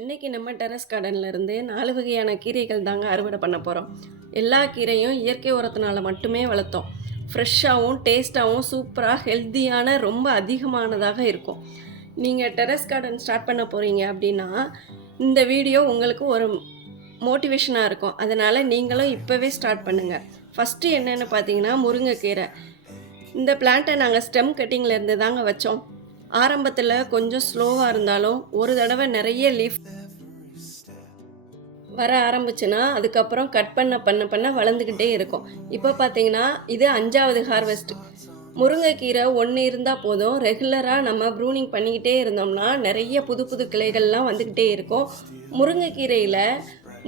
இன்றைக்கி நம்ம டெரஸ் கார்டனில் இருந்து 4 வகையான கீரைகள் தாங்க அறுவடை பண்ண போகிறோம். எல்லா கீரையும் இயற்கை உரத்தினால மட்டுமே வளர்த்தோம். ஃப்ரெஷ்ஷாகவும் டேஸ்ட்டாகவும் சூப்பராக ஹெல்த்தியான ரொம்ப அதிகமானதாக இருக்கும். நீங்கள் டெரஸ் கார்டன் ஸ்டார்ட் பண்ண போகிறீங்க அப்படின்னா இந்த வீடியோ உங்களுக்கு ஒரு மோட்டிவேஷனாக இருக்கும். அதனால் நீங்களும் இப்போவே ஸ்டார்ட் பண்ணுங்கள். ஃபஸ்ட்டு என்னென்னு பார்த்தீங்கன்னா முருங்கைக்கீரை. இந்த பிளான்ட்டை நாங்கள் ஸ்டெம் கட்டிங்லேருந்து தாங்க வச்சோம். ஆரம்பத்தில் கொஞ்சம் ஸ்லோவாக இருந்தாலும் ஒரு தடவை நிறைய லீஃப் வர ஆரம்பிச்சுன்னா அதுக்கப்புறம் கட் பண்ண வளர்ந்துக்கிட்டே இருக்கும். இப்போ பார்த்தீங்கன்னா இது 5வது ஹார்வெஸ்ட். முருங்கைக்கீரை ஒன்று இருந்தால் போதும். ரெகுலராக நம்ம ப்ரூனிங் பண்ணிக்கிட்டே இருந்தோம்னா நிறைய புது புது கிளைகள்லாம் வந்துக்கிட்டே இருக்கும். முருங்கைக்கீரையில்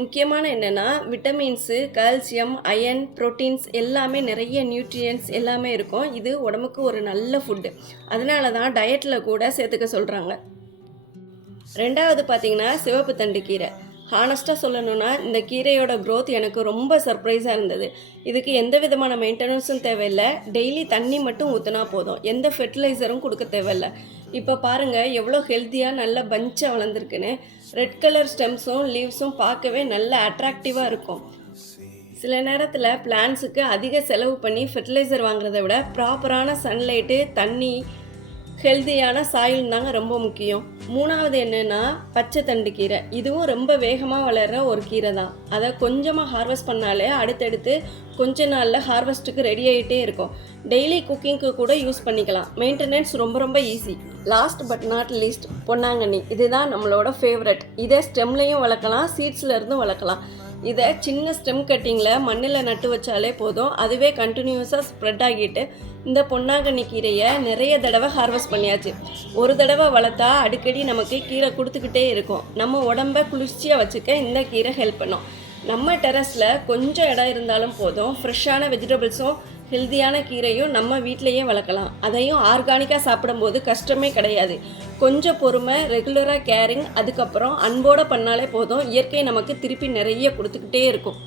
முக்கியமான என்னென்னா விட்டமின்ஸு, கால்சியம், அயன், ப்ரோட்டீன்ஸ் எல்லாமே நிறைய நியூட்ரியன்ஸ் எல்லாமே இருக்கும். இது உடம்புக்கு ஒரு நல்ல ஃபுட்டு. அதனால தான் டயட்டில் கூட சேர்த்துக்க சொல்கிறாங்க. 2வது பார்த்திங்கன்னா சிவப்பு தண்டு கீரை. ஹானஸ்ட்டாக சொல்லணுன்னா இந்த கீரையோட க்ரோத் எனக்கு ரொம்ப சர்ப்ரைஸாக இருந்தது. இதுக்கு எந்த விதமான மெயின்டெனன்ஸும் தேவையில்லை. டெய்லி தண்ணி மட்டும் ஊற்றினா போதும். எந்த ஃபெர்டிலைசரும் கொடுக்க தேவையில்லை. இப்போ பாருங்கள் எவ்வளோ ஹெல்த்தியாக நல்ல பஞ்சாக வளர்ந்துருக்குன்னு. ரெட் கலர் ஸ்டெம்ஸும் லீவ்ஸும் பார்க்கவே நல்ல அட்ராக்டிவாக இருக்கும். சில நேரத்தில் பிளான்ஸுக்கு அதிக செலவு பண்ணி ஃபெர்டிலைசர் வாங்குறத விட ப்ராப்பரான சன்லைட்டு, தண்ணி, ஹெல்த்தியான சாயில் தாங்க ரொம்ப முக்கியம். 3வது என்னென்னா பச்சை தண்டு கீரை. இதுவும் ரொம்ப வேகமாக வளர்கிற ஒரு கீரை தான். அதை கொஞ்சமாக ஹார்வெஸ்ட் பண்ணாலே அடுத்தடுத்து கொஞ்ச நாளில் ஹார்வெஸ்ட்டுக்கு ரெடி ஆகிட்டே இருக்கும். டெய்லி குக்கிங்க்கு கூட யூஸ் பண்ணிக்கலாம். மெயின்டெனன்ஸ் ரொம்ப easy. Last but not least பொன்னாங்கண்ணி. இதுதான் நம்மளோட ஃபேவரட். இதை ஸ்டெம்லையும் வளர்க்கலாம், சீட்ஸ்லேருந்தும் வளர்க்கலாம். இதை சின்ன ஸ்டெம் கட்டிங்கில் மண்ணில் நட்டு வச்சாலே போதும். அதுவே கண்டினியூஸாக ஸ்ப்ரெட் ஆகிட்டு இந்த பொன்னாங்கண்ணி கீரையை நிறைய தடவை ஹார்வெஸ்ட் பண்ணியாச்சு. ஒரு தடவை வளர்த்தா அடிக்கடி நமக்கு கீரை கொடுத்துக்கிட்டே இருக்கும். நம்ம உடம்பை குளிர்ச்சியாக வச்சுக்க இந்த கீரை ஹெல்ப் பண்ணும். நம்ம டெரஸில் கொஞ்சம் இடம் இருந்தாலும் போதும். ஃப்ரெஷ்ஷான வெஜிடபிள்ஸும் ஹெல்த்தியான கீரையும் நம்ம வீட்டிலையே வளர்க்கலாம். அதையும் ஆர்கானிக்காக சாப்பிடும்போது கஷ்டமே கிடையாது. கொஞ்சம் பொறுமை, ரெகுலராக கேரிங், அதுக்கப்புறம் அன்போடு பண்ணாலே போதும். இயற்கை நமக்கு திருப்பி நிறைய கொடுத்துக்கிட்டே இருக்கும்.